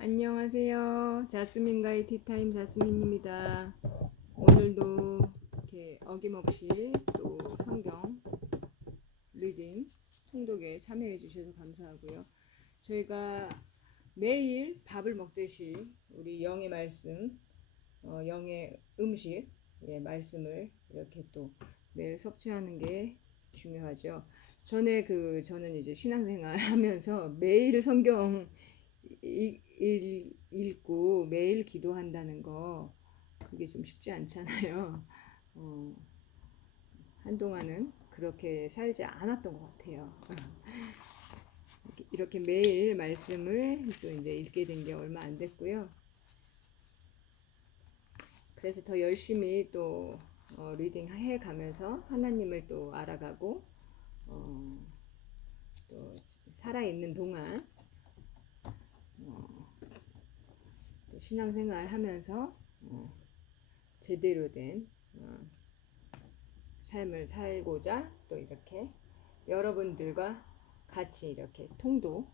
안녕하세요. 자스민과의 티타임 자스민입니다. 오늘도 이렇게 어김없이 또 성경 리딩 통독에 참여해 주셔서 감사하고요. 저희가 매일 밥을 먹듯이 우리 영의 말씀, 영의 음식, 말씀을 이렇게 또 매일 섭취하는 게 중요하죠. 저는 이제 신앙생활 하면서 매일 성경 읽고 매일 기도한다는 거 그게 좀 쉽지 않잖아요. 어, 한동안은 그렇게 살지 않았던 것 같아요. 이렇게 매일 말씀을 또 이제 읽게 된 게 얼마 안 됐고요. 그래서 더 열심히 또 리딩 해 가면서 하나님을 또 알아가고 어, 또 살아있는 동안 또 신앙생활 하면서 제대로 된 삶을 살고자 또 이렇게 여러분들과 같이 이렇게 통도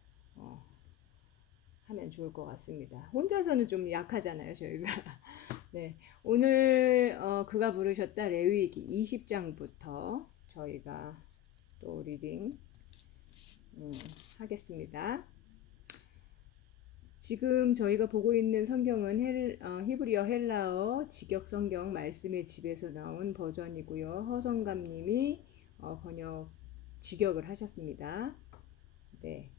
하면 좋을 것 같습니다. 혼자서는 좀 약하잖아요, 저희가. 네, 오늘 그가 부르셨다 레위기 20장부터 저희가 또 리딩 하겠습니다. 지금 저희가 보고 있는 성경은 히브리어 헬라어 직역 성경 말씀의 집에서 나온 버전이고요. 허성감님이 번역 직역을 하셨습니다. 네.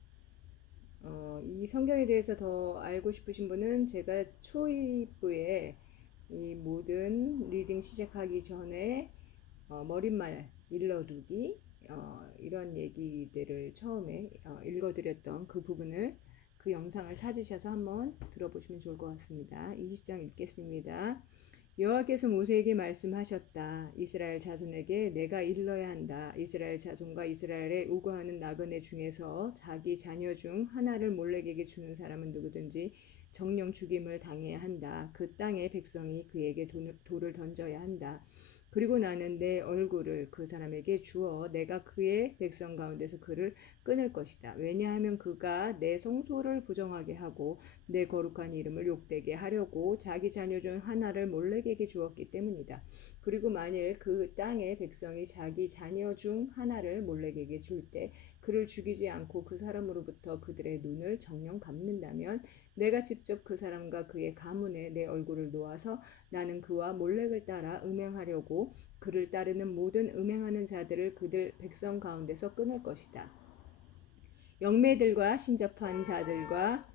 이 성경에 대해서 더 알고 싶으신 분은 제가 초입부에 이 모든 리딩 시작하기 전에 머릿말 일러두기 이런 얘기들을 처음에 읽어드렸던 그 부분을 그 영상을 찾으셔서 한번 들어보시면 좋을 것 같습니다. 20장 읽겠습니다. 여호와께서 모세에게 말씀하셨다. 이스라엘 자손에게 내가 일러야 한다. 이스라엘 자손과 이스라엘에 우거하는 나그네 중에서 자기 자녀 중 하나를 몰렉에게 주는 사람은 누구든지 정령 죽임을 당해야 한다. 그 땅의 백성이 그에게 돌을 던져야 한다. 그리고 나는 내 얼굴을 그 사람에게 주어 내가 그의 백성 가운데서 그를 끊을 것이다. 왜냐하면 그가 내 성소를 부정하게 하고 내 거룩한 이름을 욕되게 하려고 자기 자녀 중 하나를 몰렉에게 주었기 때문이다. 그리고 만일 그 땅의 백성이 자기 자녀 중 하나를 몰렉에게 줄 때 그를 죽이지 않고 그 사람으로부터 그들의 눈을 정령 감는다면 내가 직접 그 사람과 그의 가문에 내 얼굴을 놓아서 나는 그와 몰렉을 따라 음행하려고 그를 따르는 모든 음행하는 자들을 그들 백성 가운데서 끊을 것이다. 영매들과 신접자들과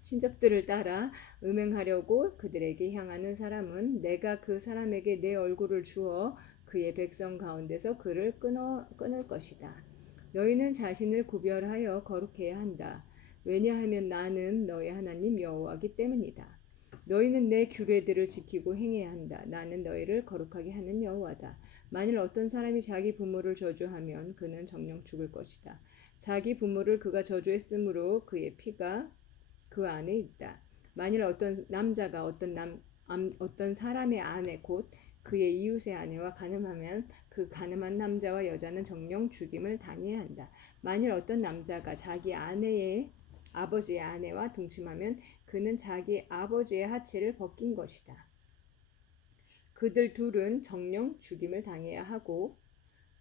신접들을 따라 음행하려고 그들에게 향하는 사람은 내가 그 사람에게 내 얼굴을 주어 그의 백성 가운데서 그를 끊을 것이다. 너희는 자신을 구별하여 거룩해야 한다. 왜냐하면 나는 너희 하나님 여호와이기 때문이다. 너희는 내 규례들을 지키고 행해야 한다. 나는 너희를 거룩하게 하는 여호와다. 만일 어떤 사람이 자기 부모를 저주하면 그는 정령 죽을 것이다. 자기 부모를 그가 저주했으므로 그의 피가 그 안에 있다. 만일 어떤 남자가 어떤 사람의 아내 곧 그의 이웃의 아내와 간음하면 그 간음한 남자와 여자는 정령 죽임을 당해야 한다. 만일 어떤 남자가 자기 아버지의 아내와 동침하면 그는 자기 아버지의 하체를 벗긴 것이다. 그들 둘은 정령 죽임을 당해야 하고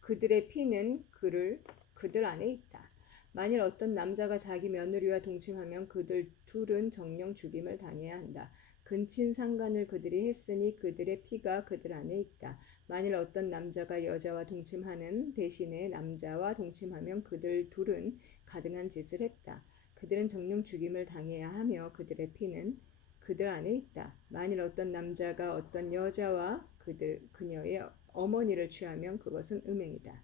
그들의 피는 그들 안에 있다. 만일 어떤 남자가 자기 며느리와 동침하면 그들 둘은 정령 죽임을 당해야 한다. 근친 상간을 그들이 했으니 그들의 피가 그들 안에 있다. 만일 어떤 남자가 여자와 동침하는 대신에 남자와 동침하면 그들 둘은 가증한 짓을 했다. 그들은 정령 죽임을 당해야 하며 그들의 피는 그들 안에 있다. 만일 어떤 남자가 어떤 여자와 그녀의 어머니를 취하면 그것은 음행이다.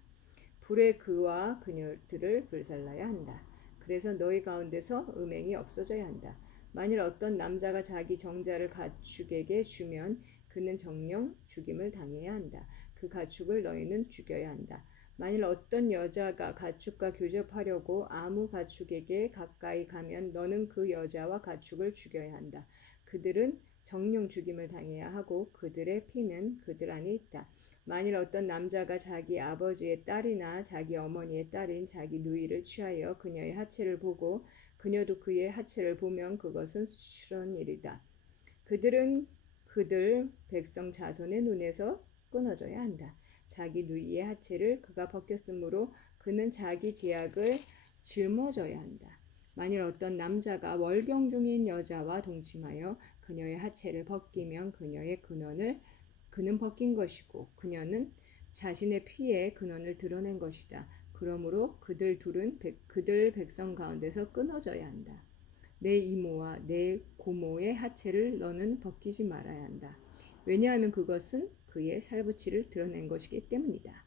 불에 그와 그녀들을 불살라야 한다. 그래서 너희 가운데서 음행이 없어져야 한다. 만일 어떤 남자가 자기 정자를 가축에게 주면 그는 정령 죽임을 당해야 한다. 그 가축을 너희는 죽여야 한다. 만일 어떤 여자가 가축과 교접하려고 아무 가축에게 가까이 가면 너는 그 여자와 가축을 죽여야 한다. 그들은 정령 죽임을 당해야 하고 그들의 피는 그들 안에 있다. 만일 어떤 남자가 자기 아버지의 딸이나 자기 어머니의 딸인 자기 누이를 취하여 그녀의 하체를 보고 그녀도 그의 하체를 보면 그것은 수치스러운 일이다. 그들은 그들 백성 자손의 눈에서 끊어져야 한다. 자기 누이의 하체를 그가 벗겼으므로 그는 자기 제약을 짊어져야 한다. 만일 어떤 남자가 월경 중인 여자와 동침하여 그녀의 하체를 벗기면 그는 벗긴 것이고 그녀는 자신의 피에 근원을 드러낸 것이다. 그러므로 그들 백성 가운데서 끊어져야 한다. 내 이모와 내 고모의 하체를 너는 벗기지 말아야 한다. 왜냐하면 그것은 그의 살부치를 드러낸 것이기 때문이다.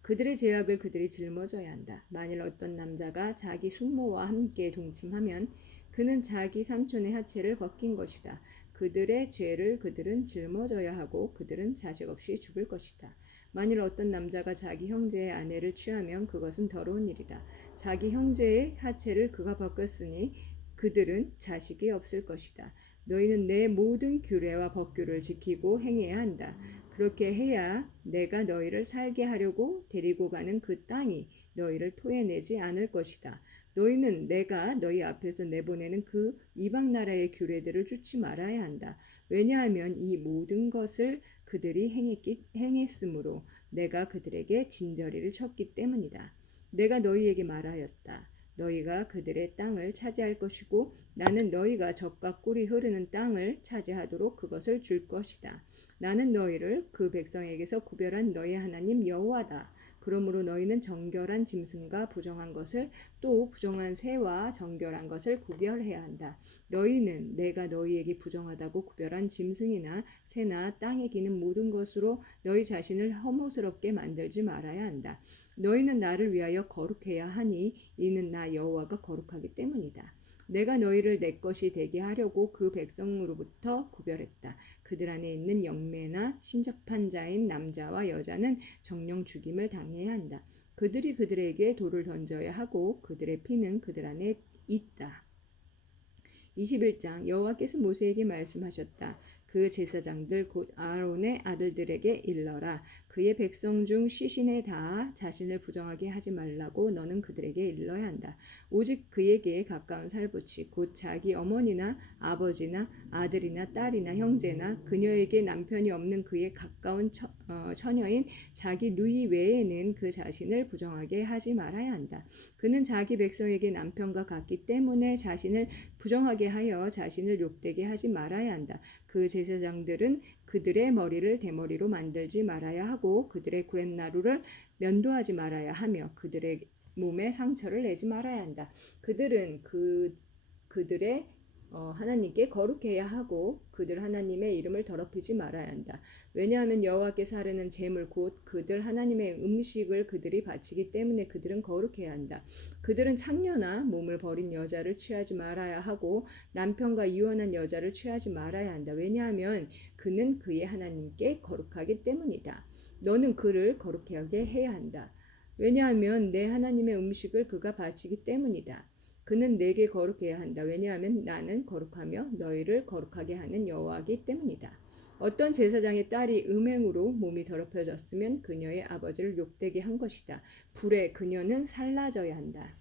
그들의 제약을 그들이 짊어져야 한다. 만일 어떤 남자가 자기 숙모와 함께 동침하면 그는 자기 삼촌의 하체를 벗긴 것이다. 그들의 죄를 그들은 짊어져야 하고 그들은 자식 없이 죽을 것이다. 만일 어떤 남자가 자기 형제의 아내를 취하면 그것은 더러운 일이다. 자기 형제의 하체를 그가 벗겼으니 그들은 자식이 없을 것이다. 너희는 내 모든 규례와 법규를 지키고 행해야 한다. 그렇게 해야 내가 너희를 살게 하려고 데리고 가는 그 땅이 너희를 토해내지 않을 것이다. 너희는 내가 너희 앞에서 내보내는 그 이방 나라의 규례들을 좇지 말아야 한다. 왜냐하면 이 모든 것을 그들이 행했으므로 내가 그들에게 진저리를 쳤기 때문이다. 내가 너희에게 말하였다. 너희가 그들의 땅을 차지할 것이고 나는 너희가 젖과 꿀이 흐르는 땅을 차지하도록 그것을 줄 것이다. 나는 너희를 그 백성에게서 구별한 너희 하나님 여호와다. 그러므로 너희는 정결한 짐승과 부정한 것을 또 부정한 새와 정결한 것을 구별해야 한다. 너희는 내가 너희에게 부정하다고 구별한 짐승이나 새나 땅에 기는 모든 것으로 너희 자신을 혐오스럽게 만들지 말아야 한다. 너희는 나를 위하여 거룩해야 하니 이는 나 여호와가 거룩하기 때문이다. 내가 너희를 내 것이 되게 하려고 그 백성으로부터 구별했다. 그들 안에 있는 영매나 신접한 자인 남자와 여자는 정령 죽임을 당해야 한다. 그들이 그들에게 돌을 던져야 하고 그들의 피는 그들 안에 있다. 21장 여호와께서 모세에게 말씀하셨다. 그 제사장들 곧 아론의 아들들에게 일러라. 그의 백성 중 시신에 닿아 자신을 부정하게 하지 말라고 너는 그들에게 일러야 한다. 오직 그에게 가까운 살부치 곧 자기 어머니나 아버지나 아들이나 딸이나 형제나 그녀에게 남편이 없는 그의 가까운 처녀인 자기 누이 외에는 그 자신을 부정하게 하지 말아야 한다. 그는 자기 백성에게 남편과 같기 때문에 자신을 부정하게 하여 자신을 욕되게 하지 말아야 한다. 그 제사장들은 그들의 머리를 대머리로 만들지 말아야 하고 그들의 구렛나루를 면도하지 말아야 하며 그들의 몸에 상처를 내지 말아야 한다. 그들은 그들의 하나님께 거룩해야 하고 그들 하나님의 이름을 더럽히지 말아야 한다. 왜냐하면 여호와께서 하려는 제물 곧 그들 하나님의 음식을 그들이 바치기 때문에 그들은 거룩해야 한다. 그들은 창녀나 몸을 버린 여자를 취하지 말아야 하고 남편과 이혼한 여자를 취하지 말아야 한다. 왜냐하면 그는 그의 하나님께 거룩하기 때문이다. 너는 그를 거룩하게 해야 한다. 왜냐하면 내 하나님의 음식을 그가 바치기 때문이다. 그는 내게 거룩해야 한다. 왜냐하면 나는 거룩하며 너희를 거룩하게 하는 여호와이기 때문이다. 어떤 제사장의 딸이 음행으로 몸이 더럽혀졌으면 그녀의 아버지를 욕되게 한 것이다. 불에 그녀는 살라져야 한다.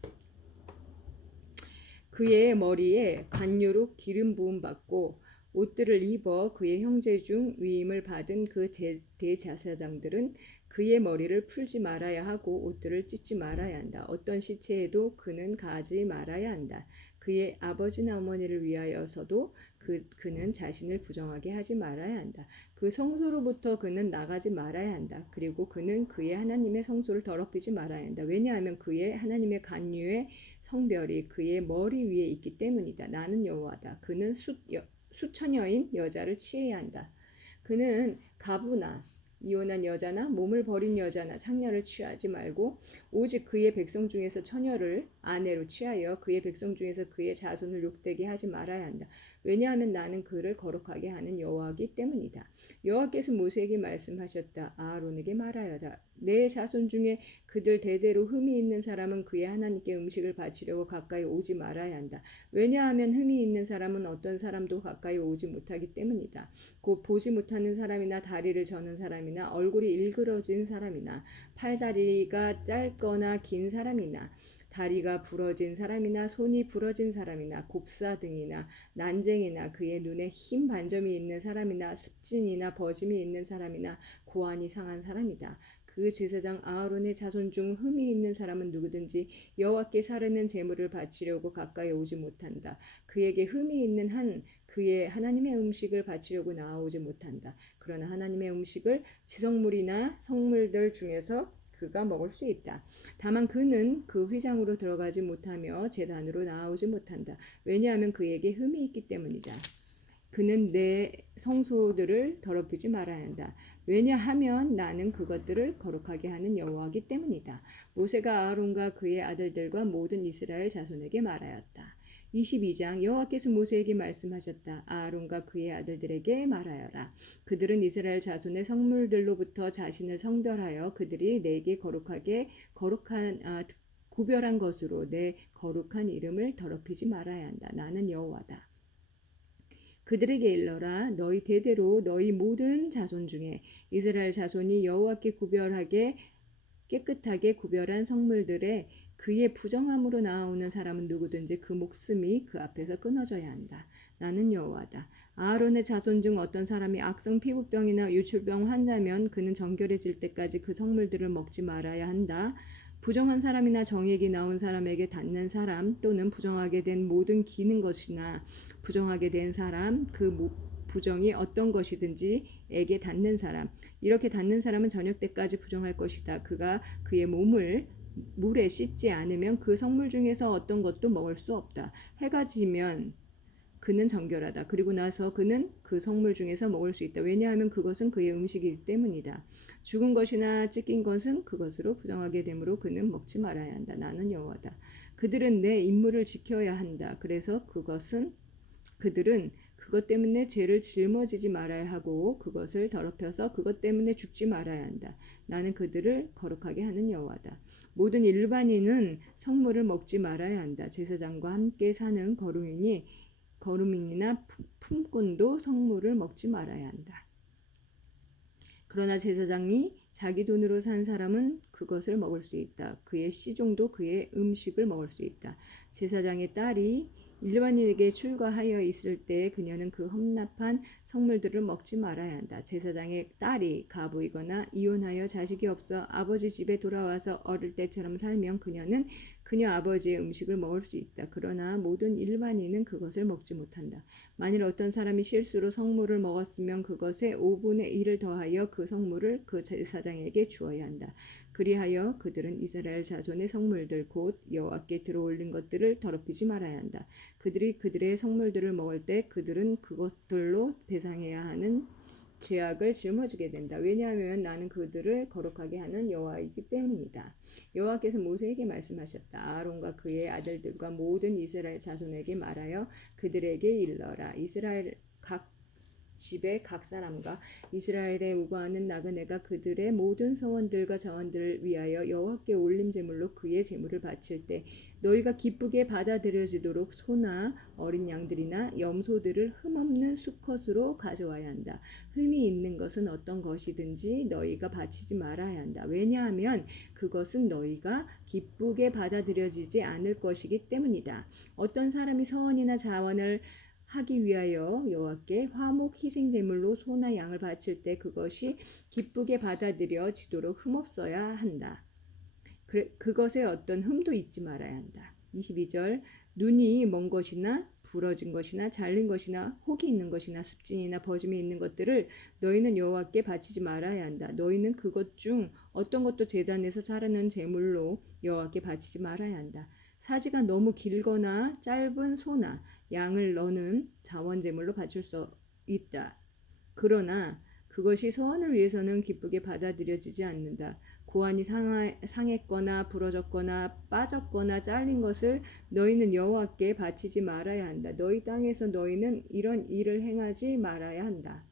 그의 머리에 관유로 기름 부음 받고 옷들을 입어 그의 형제 중 위임을 받은 그 대제사장들은 그의 머리를 풀지 말아야 하고 옷들을 찢지 말아야 한다. 어떤 시체에도 그는 가지 말아야 한다. 그의 아버지나 어머니를 위하여서도 그는 자신을 부정하게 하지 말아야 한다. 그 성소로부터 그는 나가지 말아야 한다. 그리고 그는 그의 하나님의 성소를 더럽히지 말아야 한다. 왜냐하면 그의 하나님의 관유의 성별이 그의 머리 위에 있기 때문이다. 나는 여호와다. 그는 수처녀인 여자를 취해야 한다. 그는 가부나 이혼한 여자나 몸을 버린 여자나 창녀를 취하지 말고 오직 그의 백성 중에서 처녀를 아내로 취하여 그의 백성 중에서 그의 자손을 욕되게 하지 말아야 한다. 왜냐하면 나는 그를 거룩하게 하는 여호와이기 때문이다. 여호와께서 모세에게 말씀하셨다. 아론에게 말하여라. 내 자손 중에 그들 대대로 흠이 있는 사람은 그의 하나님께 음식을 바치려고 가까이 오지 말아야 한다. 왜냐하면 흠이 있는 사람은 어떤 사람도 가까이 오지 못하기 때문이다. 곧 보지 못하는 사람이나 다리를 저는 사람이나 얼굴이 일그러진 사람이나 팔다리가 짧거나 긴 사람이나 다리가 부러진 사람이나 손이 부러진 사람이나 곱사 등이나 난쟁이나 그의 눈에 흰 반점이 있는 사람이나 습진이나 버짐이 있는 사람이나 고환이 상한 사람이다. 그 제사장 아하론의 자손 중 흠이 있는 사람은 누구든지 여호와께 사르는 제물을 바치려고 가까이 오지 못한다. 그에게 흠이 있는 한 그의 하나님의 음식을 바치려고 나아오지 못한다. 그러나 하나님의 음식을 지성물이나 성물들 중에서 그가 먹을 수 있다. 다만 그는 그 휘장으로 들어가지 못하며 제단으로 나아오지 못한다. 왜냐하면 그에게 흠이 있기 때문이다. 그는 내 성소들을 더럽히지 말아야 한다. 왜냐하면 나는 그것들을 거룩하게 하는 여호와이기 때문이다. 모세가 아론과 그의 아들들과 모든 이스라엘 자손에게 말하였다. 22장 여호와께서 모세에게 말씀하셨다. 아론과 그의 아들들에게 말하여라. 그들은 이스라엘 자손의 성물들로부터 자신을 성별하여 그들이 내게 구별한 것으로 내 거룩한 이름을 더럽히지 말아야 한다. 나는 여호와다. 그들에게 일러라. 너희 대대로 너희 모든 자손 중에 이스라엘 자손이 여호와께 깨끗하게 구별한 성물들에 그의 부정함으로 나아오는 사람은 누구든지 그 목숨이 그 앞에서 끊어져야 한다. 나는 여호와다. 아론의 자손 중 어떤 사람이 악성 피부병이나 유출병 환자면 그는 정결해질 때까지 그 성물들을 먹지 말아야 한다. 부정한 사람이나 정액이 나온 사람에게 닿는 사람 또는 부정하게 된 모든 기는 것이나 부정하게 된 사람 그 부정이 어떤 것이든지 에게 닿는 사람 이렇게 닿는 사람은 저녁 때까지 부정할 것이다. 그가 그의 몸을 물에 씻지 않으면 그 성물 중에서 어떤 것도 먹을 수 없다. 해가 지면 그는 정결하다. 그리고 나서 그는 그 성물 중에서 먹을 수 있다. 왜냐하면 그것은 그의 음식이기 때문이다. 죽은 것이나 찢긴 것은 그것으로 부정하게 되므로 그는 먹지 말아야 한다. 나는 여호와다. 그들은 내 임무를 지켜야 한다. 그래서 그들은 그것 때문에 죄를 짊어지지 말아야 하고 그것을 더럽혀서 그것 때문에 죽지 말아야 한다. 나는 그들을 거룩하게 하는 여호와다. 모든 일반인은 성물을 먹지 말아야 한다. 제사장과 함께 사는 거루민이나 품꾼도 성물을 먹지 말아야 한다. 그러나 제사장이 자기 돈으로 산 사람은 그것을 먹을 수 있다. 그의 시종도 그의 음식을 먹을 수 있다. 제사장의 딸이 일반인에게 출가하여 있을 때 그녀는 그 험납한 성물들을 먹지 말아야 한다. 제사장의 딸이 가부이거나 이혼하여 자식이 없어 아버지 집에 돌아와서 어릴 때처럼 살면 그녀는 그녀 아버지의 음식을 먹을 수 있다. 그러나 모든 일반인은 그것을 먹지 못한다. 만일 어떤 사람이 실수로 성물을 먹었으면 그것의 5분의 1을 더하여 그 성물을 그 제사장에게 주어야 한다. 그리하여 그들은 이스라엘 자손의 성물들 곧 여호와께 들어올린 것들을 더럽히지 말아야 한다. 그들이 그들의 성물들을 먹을 때 그들은 그것들로 배상해야 하는 죄악을 짊어지게 된다. 왜냐하면 나는 그들을 거룩하게 하는 여호와이기 때문이다. 여호와께서 모세에게 말씀하셨다. 아론과 그의 아들들과 모든 이스라엘 자손에게 말하여 그들에게 일러라. 이스라엘 각 집의 각 사람과 이스라엘에 우거하는 나그네가 그들의 모든 서원들과 자원들을 위하여 여호와께 올림 제물로 그의 제물을 바칠 때 너희가 기쁘게 받아들여지도록 소나 어린 양들이나 염소들을 흠없는 수컷으로 가져와야 한다. 흠이 있는 것은 어떤 것이든지 너희가 바치지 말아야 한다. 왜냐하면 그것은 너희가 기쁘게 받아들여지지 않을 것이기 때문이다. 어떤 사람이 서원이나 자원을 하기 위하여 여호와께 화목 희생 제물로 소나 양을 바칠 때 그것이 기쁘게 받아들여지도록 흠없어야 한다. 그것에 어떤 흠도 있지 말아야 한다. 22절 눈이 먼 것이나 부러진 것이나 잘린 것이나 혹이 있는 것이나 습진이나 버짐이 있는 것들을 너희는 여호와께 바치지 말아야 한다. 너희는 그것 중 어떤 것도 제단에서 사르는 제물로 여호와께 바치지 말아야 한다. 사지가 너무 길거나 짧은 소나 양을 너는 자원 제물로 바칠 수 있다. 그러나 그것이 서원을 위해서는 기쁘게 받아들여지지 않는다. 고환이 상했거나 부러졌거나 빠졌거나 잘린 것을 너희는 여호와께 바치지 말아야 한다. 너희 땅에서 너희는 이런 일을 행하지 말아야 한다.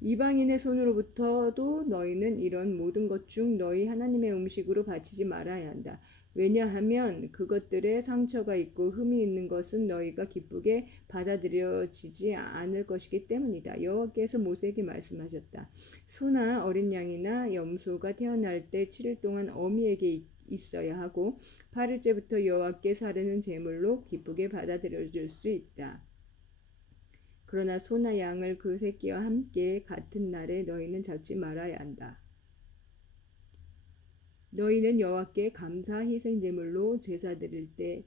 이방인의 손으로부터도 너희는 이런 모든 것 중 너희 하나님의 음식으로 바치지 말아야 한다. 왜냐하면 그것들에 상처가 있고 흠이 있는 것은 너희가 기쁘게 받아들여지지 않을 것이기 때문이다. 여호와께서 모세에게 말씀하셨다. 소나 어린 양이나 염소가 태어날 때 7일 동안 어미에게 있어야 하고 8일째부터 여호와께 사르는 제물로 기쁘게 받아들여 줄 수 있다. 그러나 소나 양을 그 새끼와 함께 같은 날에 너희는 잡지 말아야 한다. 너희는 여호와께 감사 희생 제물로 제사 드릴 때